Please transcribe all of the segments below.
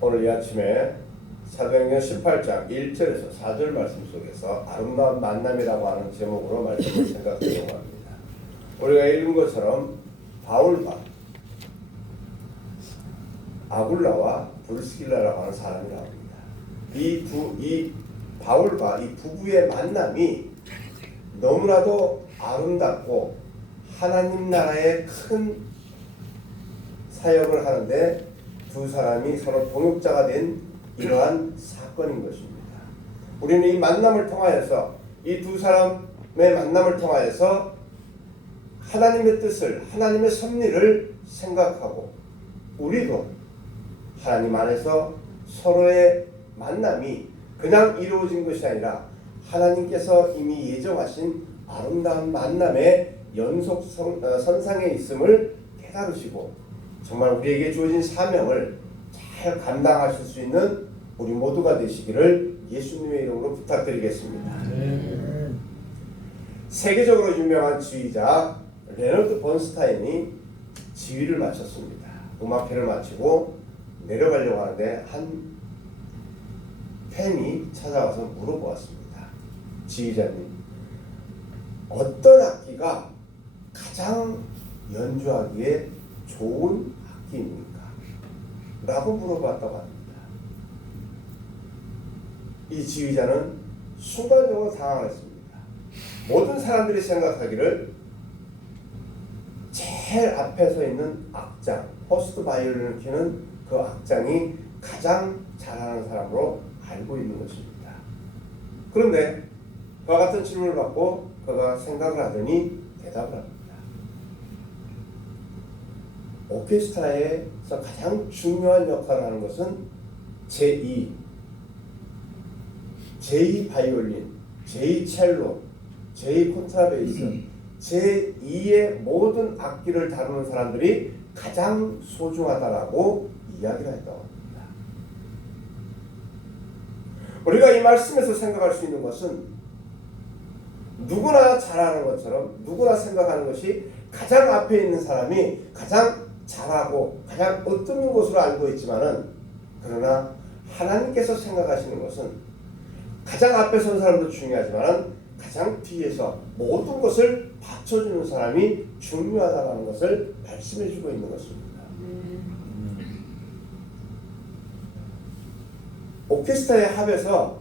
오늘 이 아침에 사도행전 18장 1절에서 4절 말씀 속에서 아름다운 만남이라고 하는 제목으로 말씀을 생각하려고 합니다. 우리가 읽은 것처럼 바울과 아굴라와 브리스길라라고 하는 사람이 나옵니다. 이 바울과 이 부부의 만남이 너무나도 아름답고 하나님 나라의 큰 사역을 하는데 두 사람이 서로 동역자가 된 이러한 사건인 것입니다. 우리는 이 만남을 통하여서 이 두 사람의 만남을 통하여서 하나님의 뜻을, 하나님의 섭리를 생각하고 우리도 하나님 안에서 서로의 만남이 그냥 이루어진 것이 아니라 하나님께서 이미 예정하신 아름다운 만남의 연속선상에 있음을 깨달으시고 정말 우리에게 주어진 사명을 잘 감당하실 수 있는 우리 모두가 되시기를 예수님의 이름으로 부탁드리겠습니다. 세계적으로 유명한 지휘자 레너드 번스타인이 지휘를 마쳤습니다. 음악회를 마치고 내려가려고 하는데 한 팬이 찾아와서 물어보았습니다. 지휘자님, 어떤 악기가 가장 연주하기에 좋은 악기입니까? 라고 물어봤다고 합니다. 이 지휘자는 순간적으로 당황했습니다. 모든 사람들이 생각하기를 제일 앞에 서 있는 악장, 퍼스트 바이올린을 켜는 그 악장이 가장 잘하는 사람으로 알고 있는 것입니다. 그런데 그와 같은 질문을 받고 그가 생각을 하더니 대답을 합니다. 오케스트라에서 가장 중요한 역할을 하는 것은 제2 바이올린, 제2 첼로, 제2 콘트라베이스, 제2의 모든 악기를 다루는 사람들이 가장 소중하다라고 이야기를 했다고 합니다. 우리가 이 말씀에서 생각할 수 있는 것은 누구나 잘하는 것처럼 누구나 생각하는 것이 가장 앞에 있는 사람이 가장 잘하고 가장 어떤 것으로 알고 있지만은 그러나 하나님께서 생각하시는 것은 가장 앞에 선 사람도 중요하지만은 가장 뒤에서 모든 것을 받쳐주는 사람이 중요하다는 것을 말씀해주고 있는 것입니다. 오케스트라의 합에서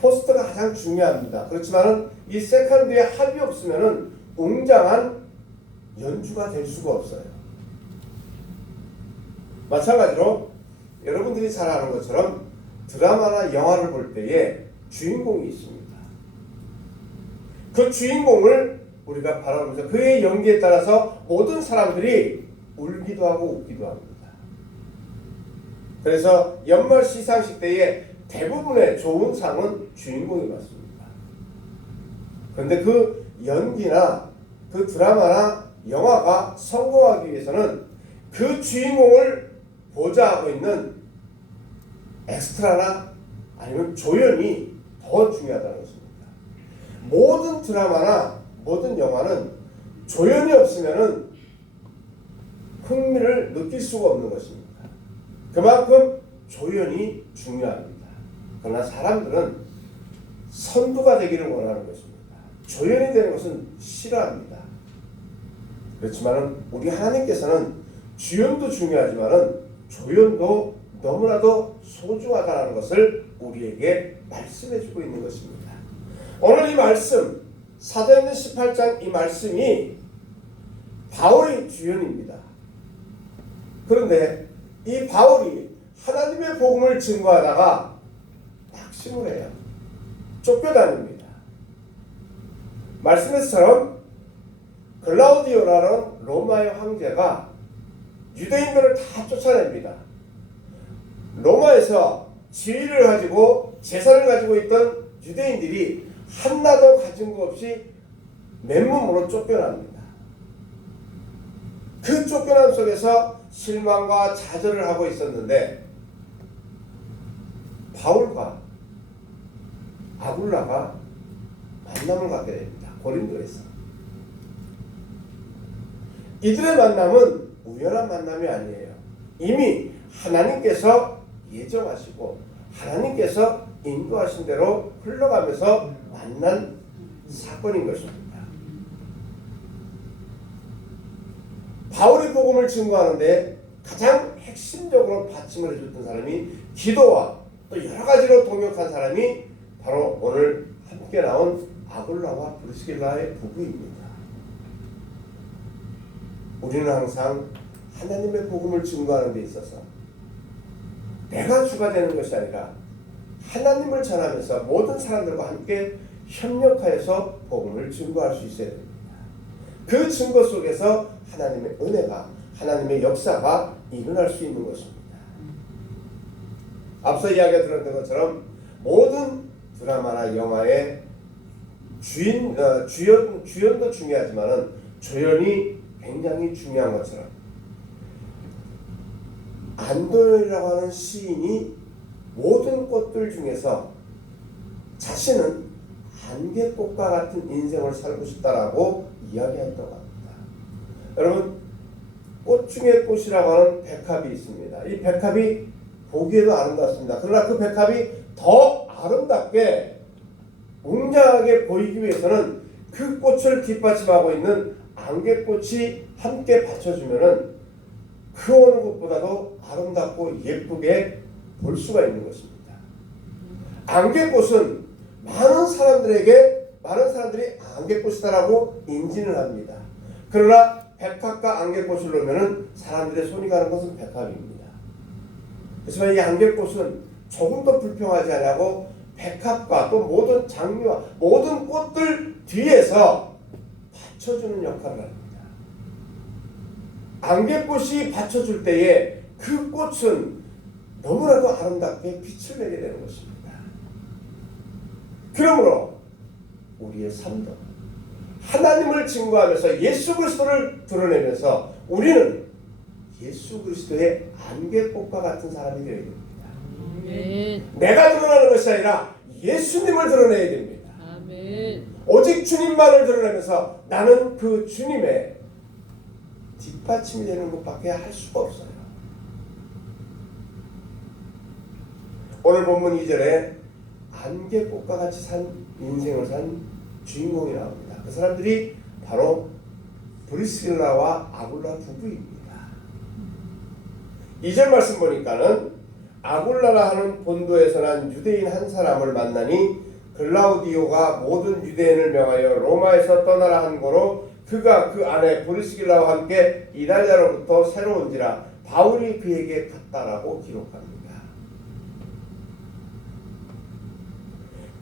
포스트가 가장 중요합니다. 그렇지만은 이 세컨드의 합이 없으면은 웅장한 연주가 될 수가 없어요. 마찬가지로 여러분들이 잘 아는 것처럼 드라마나 영화를 볼 때에 주인공이 있습니다. 그 주인공을 우리가 바라보면서 그의 연기에 따라서 모든 사람들이 울기도 하고 웃기도 합니다. 그래서 연말 시상식 때에 대부분의 좋은 상은 주인공이 받습니다. 그런데 그 연기나 그 드라마나 영화가 성공하기 위해서는 그 주인공을 보좌하고 있는 엑스트라나 아니면 조연이 더 중요하다는 것입니다. 모든 드라마나 모든 영화는 조연이 없으면은 흥미를 느낄 수가 없는 것입니다. 그만큼 조연이 중요합니다. 그러나 사람들은 선두가 되기를 원하는 것입니다. 조연이 되는 것은 싫어합니다. 그렇지만 우리 하나님께서는 주연도 중요하지만 조연도 너무나도 소중하다는 것을 우리에게 말씀해주고 있는 것입니다. 오늘 이 말씀 사도행전 18장 이 말씀이 바울의 주연입니다. 그런데 이 바울이 하나님의 복음을 증거하다가 낙심을 해요. 쫓겨다닙니다. 말씀에서처럼 글라우디오라는 로마의 황제가 유대인들을 다 쫓아냅니다. 로마에서 지위를 가지고 재산을 가지고 있던 유대인들이 하나도 가진 것 없이 맨몸으로 쫓겨납니다. 그 쫓겨남 속에서 실망과 좌절을 하고 있었는데 바울과 아굴라가 만남을 갖게 됩니다. 고린도에서. 이들의 만남은 우연한 만남이 아니에요. 이미 하나님께서 예정하시고 하나님께서 인도하신 대로 흘러가면서 만난 사건인 것입니다. 바울이 복음을 증거하는데 가장 핵심적으로 받침을 해줬던 사람이, 기도와 또 여러 가지로 동역한 사람이 바로 오늘 함께 나온 아굴라와 브리스길라의 부부입니다. 우리는 항상 하나님의 복음을 증거하는 데 있어서 내가 주가 되는 것이 아니라 하나님을 전하면서 모든 사람들과 함께 협력하여서 복음을 증거할 수 있어야 됩니다. 그 증거 속에서 하나님의 은혜가, 하나님의 역사가 일어날 수 있는 것입니다. 앞서 이야기 들었던 것처럼 모든 드라마나 영화의 주연도 중요하지만은 조연이 굉장히 중요한 것처럼, 안도현이라고 하는 시인이 모든 꽃들 중에서 자신은 안개꽃과 같은 인생을 살고 싶다라고 이야기했다고 합니다. 여러분, 꽃 중에 꽃이라고 하는 백합이 있습니다. 이 백합이 보기에도 아름답습니다. 그러나 그 백합이 더 아름답게 웅장하게 보이기 위해서는 그 꽃을 뒷받침하고 있는 안개꽃이 함께 받쳐주면은 그 어느 것보다도 아름답고 예쁘게 볼 수가 있는 것입니다. 안개꽃은 많은 사람들이 안개꽃이다라고 인지는 합니다. 그러나 백합과 안개꽃을 놓으면은 사람들의 손이 가는 것은 백합입니다. 그렇지만 이 안개꽃은 조금 더 불평하지 않고 백합과 또 모든 장미와 모든 꽃들 뒤에서 받쳐주는 역할을 합니다. 안개꽃이 받쳐줄 때에 그 꽃은 너무나도 아름답게 빛을 내게 되는 것입니다. 그러므로 우리의 삶도 하나님을 증거하면서 예수 그리스도를 드러내면서 우리는 예수 그리스도의 안개꽃과 같은 사람이 되어야 됩니다. 아멘. 내가 드러나는 것이 아니라 예수님을 드러내야 됩니다. 아멘. 오직 주님만을 드러내면서 나는 그 주님의 뒷받침이 되는 것밖에 할 수가 없어요. 오늘 본문 2절에 안개꽃과 같이 산 인생을 산 주인공이 나옵니다. 그 사람들이 바로 브리스길라와 아굴라 부부입니다. 2절 말씀 보니까는 아굴라라 하는 본도에서 난 유대인 한 사람을 만나니 글라우디오가 모든 유대인을 명하여 로마에서 떠나라 한 거로 그가 그 아내 브리스길라와 함께 이달리아로부터 새로 온지라 바울이 그에게 갔다라고 기록합니다.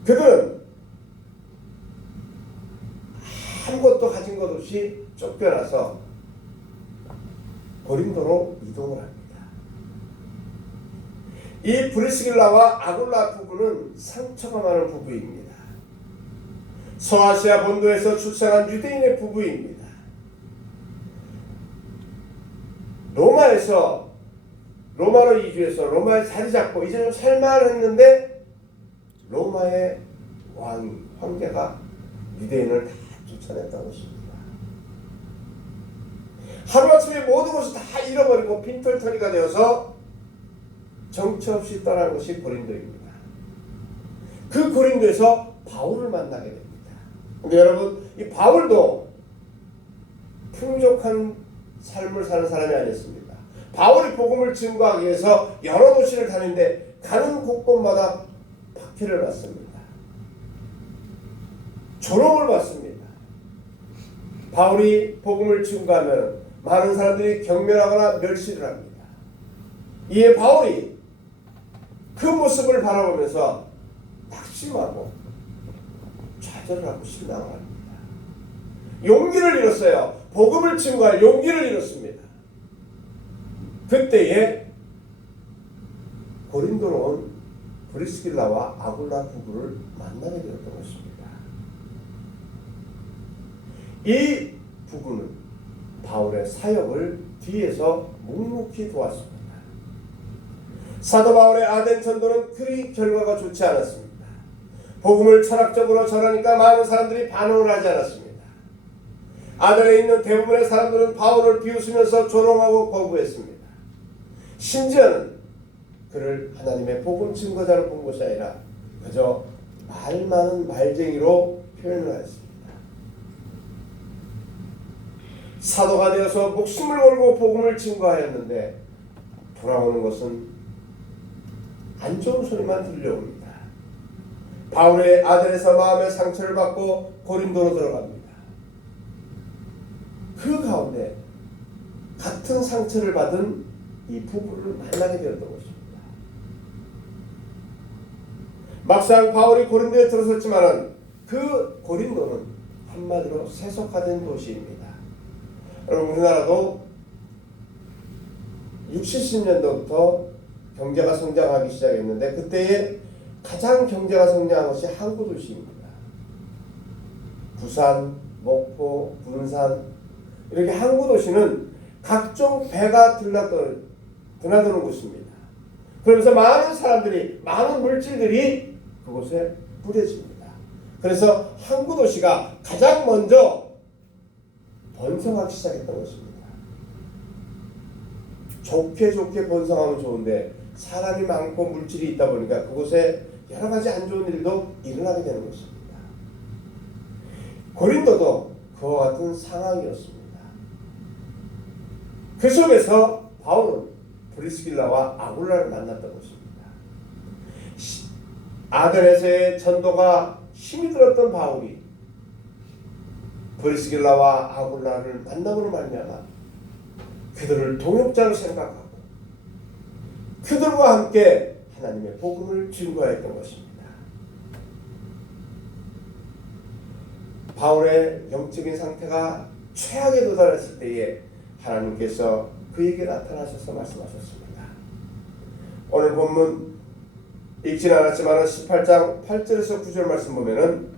그들은 아무것도 가진 것 없이 쫓겨나서 고린도로 이동을 합니다. 이 브리스길라와 아굴라 부부는 상처가 많은 부부입니다. 서아시아 본도에서 출생한 유대인의 부부입니다. 로마로 이주해서 로마에 자리 잡고 이제 좀 살만했는데 로마의 황제가 유대인을 다 쫓아냈다고 했습니다. 하루아침에 모든 것을 다 잃어버리고 빈털터리가 되어서 정처 없이 떠난 것이 고린도입니다. 그 고린도에서 바울을 만나게 됩니다. 근데 여러분, 이 바울도 풍족한 삶을 사는 사람이 아니었습니다. 바울이 복음을 증거하기 위해서 여러 도시를 다니는데 가는 곳곳마다 박해를 받습니다. 조롱을 받습니다. 바울이 복음을 증거하면 많은 사람들이 경멸하거나 멸시를 합니다. 이에 바울이 그 모습을 바라보면서 낙심하고 좌절을 하고 실망을 합니다. 용기를 잃었어요. 복음을 증거할 용기를 잃었습니다. 그때에 고린도로 온 브리스길라와 아굴라 부부를 만나게 되었던 것입니다. 이 부부는 바울의 사역을 뒤에서 묵묵히 도왔습니다. 사도 바울의 아덴 전도는 그리 결과가 좋지 않았습니다. 복음을 철학적으로 전하니까 많은 사람들이 반응을 하지 않았습니다. 아덴에 있는 대부분의 사람들은 바울을 비웃으면서 조롱하고 거부했습니다. 심지어는 그를 하나님의 복음 증거자로 본 것이 아니라 그저 말 많은 말쟁이로 표현을 하였습니다. 사도가 되어서 목숨을 걸고 복음을 증거하였는데 돌아오는 것은 안 좋은 소리만 들려옵니다. 바울의 아들에서 마음의 상처를 받고 고린도로 들어갑니다. 그 가운데 같은 상처를 받은 이 부부를 만나게 되었던 것입니다. 막상 바울이 고린도에 들어섰지만은 그 고린도는 한마디로 세속화된 도시입니다. 여러분, 우리나라도 60, 70년도부터 경제가 성장하기 시작했는데 그때에 가장 경제가 성장한 것이 항구 도시입니다. 부산, 목포, 군산 이렇게 항구 도시는 각종 배가 드나드는 곳입니다. 그러면서 많은 사람들이, 많은 물질들이 그곳에 뿌려집니다. 그래서 항구 도시가 가장 먼저 번성하기 시작했던 것입니다. 좋게 번성하면 좋은데 사람이 많고 물질이 있다 보니까 그곳에 여러 가지 안 좋은 일도 일어나게 되는 것입니다. 고린도도 그와 같은 상황이었습니다. 그 속에서 바울은 브리스길라와 아굴라를 만났던 것입니다. 아덴에서의 전도가 힘이 들었던 바울이 브리스길라와 아굴라를 만남으로 말미암아 그들을 동역자로 생각하고 그들과 함께 하나님의 복음을 증거했던 것입니다. 바울의 영적인 상태가 최악에 도달했을 때에 하나님께서 그에게 나타나셔서 말씀하셨습니다. 오늘 본문 읽지는 않았지만 18장 8절에서 9절 말씀 보면은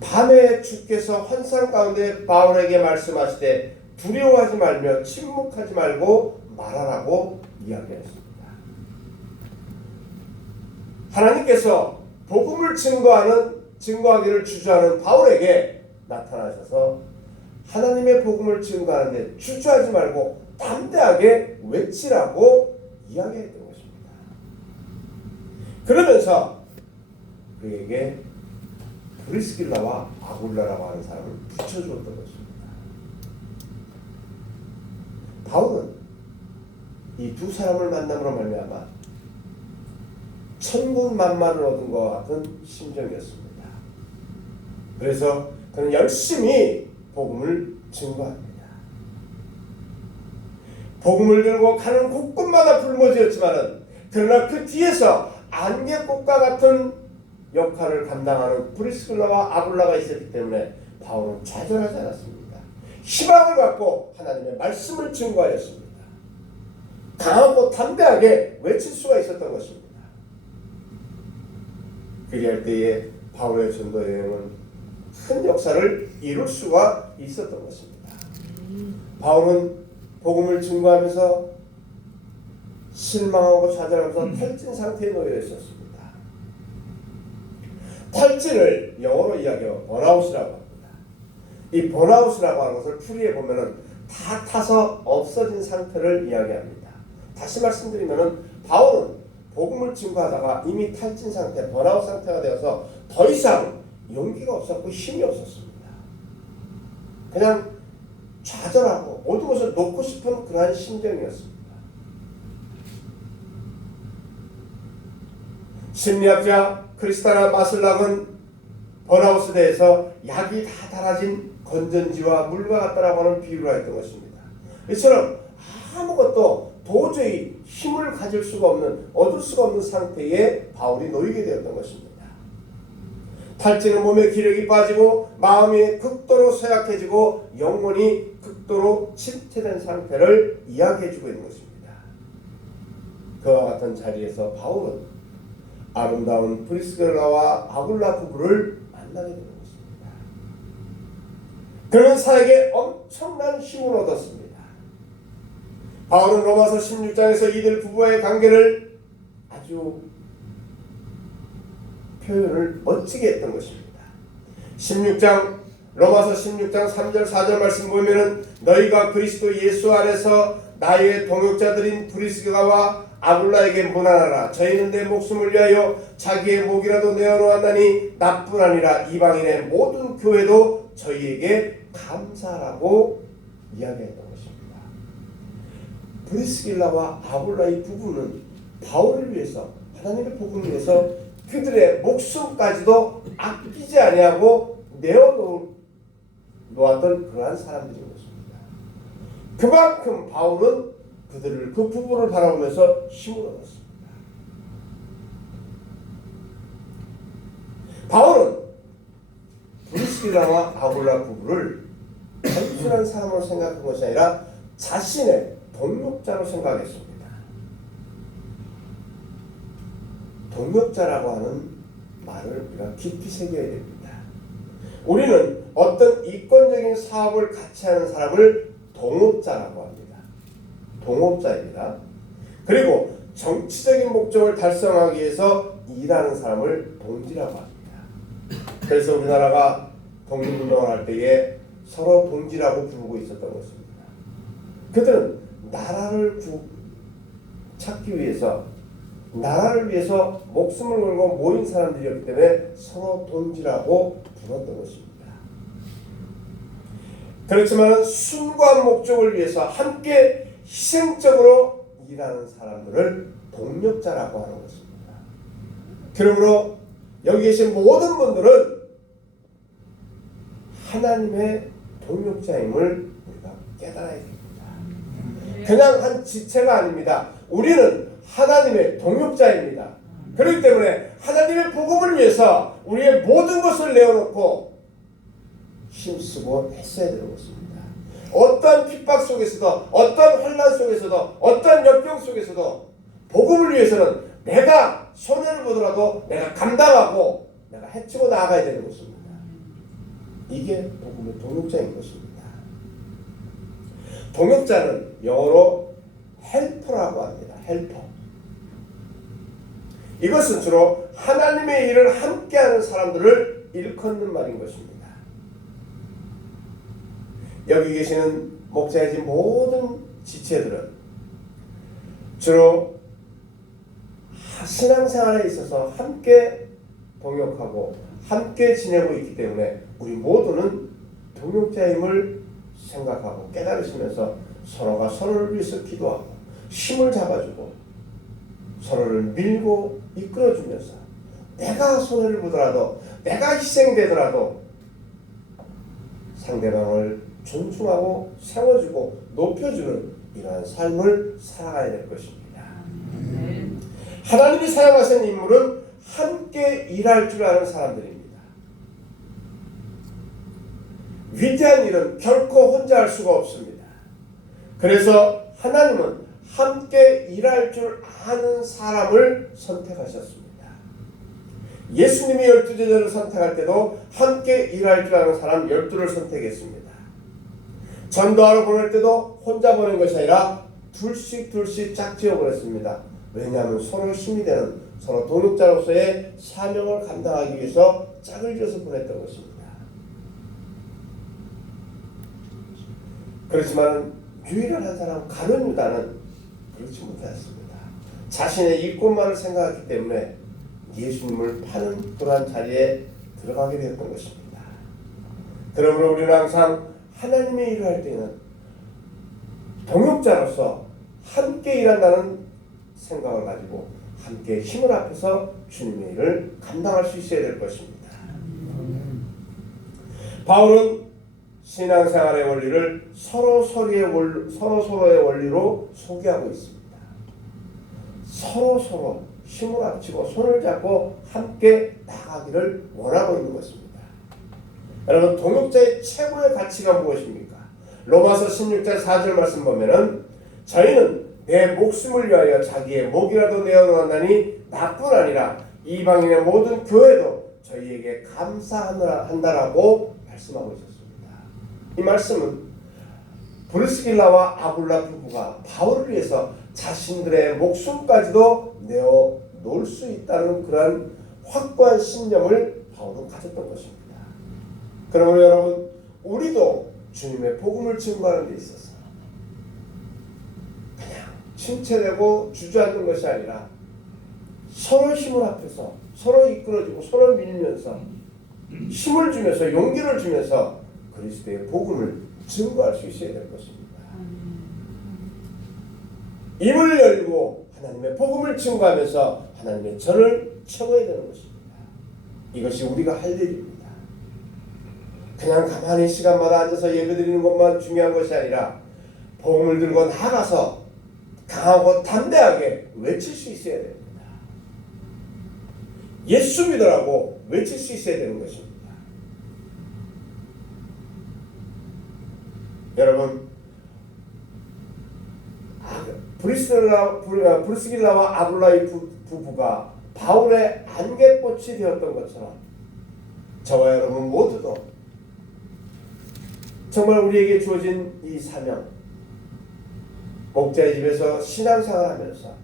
밤에 주께서 환상 가운데 바울에게 말씀하시되 두려워하지 말며 침묵하지 말고 말하라고 이야기했습니다. 하나님께서 복음을 증거하기를 주저하는 바울에게 나타나셔서 하나님의 복음을 증거하는데 주저하지 말고 담대하게 외치라고 이야기했던 것입니다. 그러면서 그에게 브리스길라와 아굴라라고 하는 사람을 붙여주었던 것입니다. 바울은 이 두 사람을 만남으로 말미암아 천군만마를 얻은 것 같은 심정이었습니다. 그래서 그는 열심히 복음을 증거합니다. 복음을 들고 가는 곳곳마다 불모지었지만은 그러나 그 뒤에서 안개꽃과 같은 역할을 감당하는 브리스길라와 아굴라가 있었기 때문에 바울은 좌절하지 않았습니다. 희망을 갖고 하나님의 말씀을 증거하였습니다. 강하고 담대하게 외칠 수가 있었던 것입니다. 그리할 때에 바울의 전도 여행은 큰 역사를 이룰 수가 있었던 것입니다. 바울은 복음을 증거하면서 실망하고 좌절하면서 탈진 상태에 놓여 있었습니다. 탈진을 영어로 이야기하여 번아웃이라고 합니다. 이 번아웃이라고 하는 것을 풀이해 보면은 다 타서 없어진 상태를 이야기합니다. 다시 말씀드리면은 바울은 복음을 증거하다가 이미 탈진 상태, 번아웃 상태가 되어서 더 이상 용기가 없었고 힘이 없었습니다. 그냥 좌절하고 모든 것을 놓고 싶은 그러한 심정이었습니다. 심리학자 크리스타나 마슬락은 번아웃에 대해서 약이 다 달아진 건전지와 물과 같다라고 하는 비유를 했던 것입니다. 이처럼 아무것도 도저히 힘을 가질 수가 없는, 얻을 수가 없는 상태에 바울이 놓이게 되었던 것입니다. 탈진은 몸의 기력이 빠지고 마음이 극도로 쇠약해지고 영혼이 극도로 침체된 상태를 이야기해주고 있는 것입니다. 그와 같은 자리에서 바울은 아름다운 브리스길라와 아굴라 부부를 만나게 되는 것입니다. 그는 사에게 엄청난 힘을 얻었습니다. 바울은 로마서 16장에서 이들 부부의 관계를 아주 표현을 멋지게 했던 것입니다. 로마서 16장 3절 4절 말씀 보면은 너희가 그리스도 예수 안에서 나의 동역자들인 브리스가와 아굴라에게 문안하라. 저희는 내 목숨을 위하여 자기의 목이라도 내어놓았나니 나뿐 아니라 이방인의 모든 교회도 저희에게 감사하라고 이야기했던 것입니다. 브리스길라와 아굴라의 부부는 바울을 위해서, 하나님의 복음을 위해서 그들의 목숨까지도 아끼지 아니하고 내어놓았던 그러한 사람들인 것입니다. 그만큼 바울은 그 부부를 바라보면서 힘을 얻었습니다. 바울은 브리스길라와 아굴라 부부를 단순한 사람으로 생각한 것이 아니라 자신의 동역자로 생각했습니다. 동역자라고 하는 말을 우리가 깊이 새겨야 됩니다. 우리는 어떤 이권적인 사업을 같이 하는 사람을 동업자라고 합니다. 동업자입니다. 그리고 정치적인 목적을 달성하기 위해서 일하는 사람을 동지라고 합니다. 그래서 우리나라가 독립운동을 할 때에 서로 동지라고 부르고 있었던 것입니다. 그들은 나라를 찾기 위해서, 나라를 위해서 목숨을 걸고 모인 사람들이었기 때문에 서로 동지라고 불렀던 것입니다. 그렇지만 순고한 목적을 위해서 함께 희생적으로 일하는 사람들을 동력자라고 하는 것입니다. 그러므로 여기 계신 모든 분들은 하나님의 동력자임을 우리가 깨달아야 됩니다. 그냥 한 지체가 아닙니다. 우리는 하나님의 동역자입니다. 그렇기 때문에 하나님의 복음을 위해서 우리의 모든 것을 내어놓고 힘쓰고 했어야 되는 것입니다. 어떤 핍박 속에서도, 어떤 환난 속에서도, 어떤 역경 속에서도 복음을 위해서는 내가 손해를 보더라도 내가 감당하고 내가 해치고 나아가야 되는 것입니다. 이게 복음의 동역자인 것입니다. 동역자는 영어로 헬퍼라고 합니다. 헬퍼. 이것은 주로 하나님의 일을 함께하는 사람들을 일컫는 말인 것입니다. 여기 계시는 목자의 모든 지체들은 주로 신앙생활에 있어서 함께 동역하고 함께 지내고 있기 때문에 우리 모두는 동역자임을 생각하고 깨달으시면서 서로가 서로를 위해서 기도하고 힘을 잡아주고 서로를 밀고 이끌어주면서 내가 손해를 보더라도 내가 희생되더라도 상대방을 존중하고 세워주고 높여주는 이러한 삶을 살아가야 될 것입니다. 하나님이 사용하신 인물은 함께 일할 줄 아는 사람들입니다. 위대한 일은 결코 혼자 할 수가 없습니다. 그래서 하나님은 함께 일할 줄 아는 사람을 선택하셨습니다. 예수님이 12제자를 선택할 때도 함께 일할 줄 아는 사람 12를 선택했습니다. 전도하러 보낼 때도 혼자 보낸 것이 아니라 둘씩 짝지어 보냈습니다. 왜냐하면 서로 힘이 되는, 서로 동역자로서의 사명을 감당하기 위해서 짝을 지어서 보냈던 것입니다. 그렇지만 유일한 한 사람 가룟 유다는 그렇지 못했습니다. 자신의 이권만을 생각했기 때문에 예수님을 파는 그러한 자리에 들어가게 되었던 것입니다. 그러므로 우리는 항상 하나님의 일을 할 때는 동역자로서 함께 일한다는 생각을 가지고 함께 힘을 합해서 주님의 일을 감당할 수 있어야 될 것입니다. 바울은 신앙생활의 원리를 서로서로의 원리로 소개하고 있습니다. 서로 힘을 합치고 손을 잡고 함께 나가기를 원하고 있는 것입니다. 여러분, 동역자의 최고의 가치가 무엇입니까? 로마서 16장 4절 말씀 보면은 저희는 내 목숨을 위하여 자기의 목이라도 내어놓았나니 나뿐 아니라 이방인의 모든 교회도 저희에게 감사한다라고 말씀하고 있었습니다. 이 말씀은 브리스길라와 아굴라 부부가 바울을 위해서 자신들의 목숨까지도 내어놓을 수 있다는 그러한 확고한 신념을 바울은 가졌던 것입니다. 그러므로 여러분, 우리도 주님의 복음을 증거하는 데 있어서 그냥 침체되고 주저앉는 것이 아니라 서로 힘을 합해서 서로 이끌어주고 서로 밀면서 힘을 주면서 용기를 주면서 그리스도의 복음을 증거할 수 있어야 될 것입니다. 입을 열고 하나님의 복음을 증거하면서 하나님의 전을 채워야 되는 것입니다. 이것이 우리가 할 일입니다. 그냥 가만히 시간마다 앉아서 예배드리는 것만 중요한 것이 아니라 복음을 들고 나가서 강하고 담대하게 외칠 수 있어야 됩니다. 예수 믿으라고 외칠 수 있어야 되는 것입니다. 여러분, 브리스길라와 아굴라의 부부가 바울의 안개꽃이 되었던 것처럼 저와 여러분 모두도 정말 우리에게 주어진 이 사명, 목자의 집에서 신앙생활을 하면서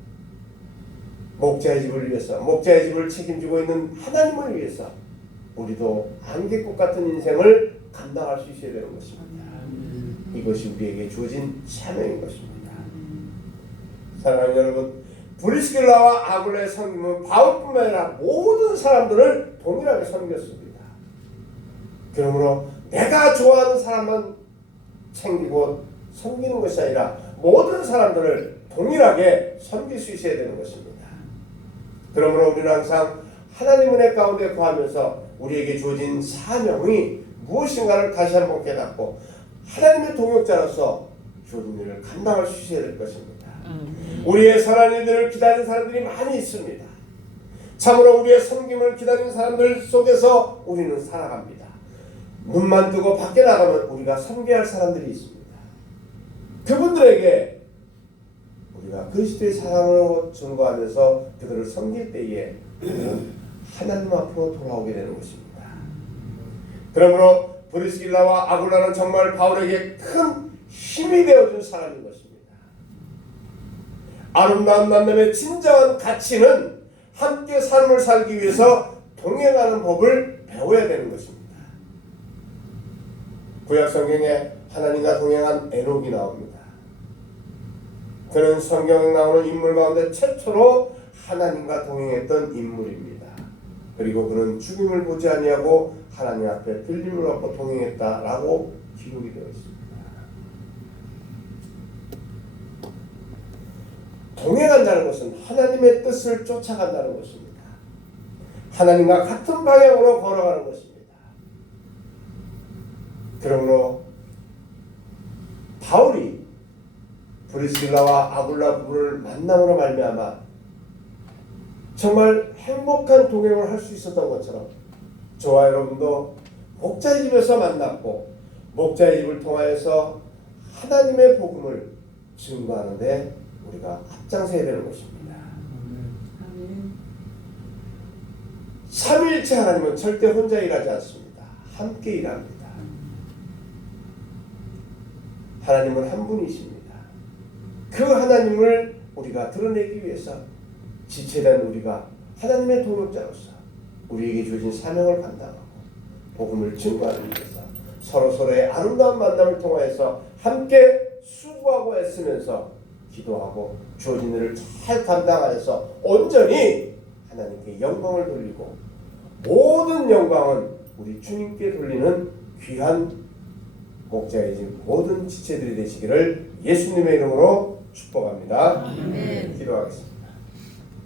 목자의 집을 위해서, 목자의 집을 책임지고 있는 하나님을 위해서 우리도 안개꽃 같은 인생을 감당할 수 있어야 되는 것입니다. 이것이 우리에게 주어진 사명인 것입니다. 사랑하는 여러분, 브리스길라와 아굴라의 섬김은 바울뿐만 아니라 모든 사람들을 동일하게 섬겼습니다. 그러므로 내가 좋아하는 사람만 챙기고 섬기는 것이 아니라 모든 사람들을 동일하게 섬길 수 있어야 되는 것입니다. 그러므로 우리는 항상 하나님 은혜 가운데 거하면서 우리에게 주어진 사명이 무엇인가를 다시 한번 깨닫고 하나님의 동역자로서 주어진 일을 감당할 수 있어야 될 것입니다. 우리의 선한 일들을 기다리는 사람들이 많이 있습니다. 참으로 우리의 섬김을 기다리는 사람들 속에서 우리는 살아갑니다. 눈만 뜨고 밖에 나가면 우리가 섬겨야 할 사람들이 있습니다. 그분들에게 우리가 그리스도의 사랑으로 증거하면서 그들을 섬길 때에 하나님 앞으로 돌아오게 되는 것입니다. 그러므로 브리스길라와 아굴라는 정말 바울에게 큰 힘이 되어준 사람인 것입니다. 아름다운 만남의 진정한 가치는 함께 삶을 살기 위해서 동행하는 법을 배워야 되는 것입니다. 구약 성경에 하나님과 동행한 에녹이 나옵니다. 그는 성경에 나오는 인물 가운데 최초로 하나님과 동행했던 인물입니다. 그리고 그는 죽임을 보지 아니하고 하나님 앞에 들림을 얻고 동행했다라고 기록이 되어 있습니다. 동행한다는 것은 하나님의 뜻을 쫓아간다는 것입니다. 하나님과 같은 방향으로 걸어가는 것입니다. 그러므로 바울이 브리스길라와 아굴라 부부를 만남으로 말미암아 정말 행복한 동행을 할 수 있었던 것처럼 저와 여러분도 목자의 집에서 만났고 목자의 집을 통하여서 하나님의 복음을 증거하는데 우리가 앞장서야 되는 것입니다. 삼위일체 하나님은 절대 혼자 일하지 않습니다. 함께 일합니다. 하나님은 한 분이십니다. 그 하나님을 우리가 드러내기 위해서 지체된 우리가 하나님의 동역자로서 우리에게 주어진 사명을 감당하고 복음을 증거하기 위해서 서로서로의 아름다운 만남을 통하여서 함께 수고하고 애쓰면서 기도하고 주어진 일을 잘 감당하여서 온전히 하나님께 영광을 돌리고 모든 영광은 우리 주님께 돌리는 귀한 목자의 집 모든 지체들이 되시기를 예수님의 이름으로 축복합니다. 아멘. 기도하겠습니다.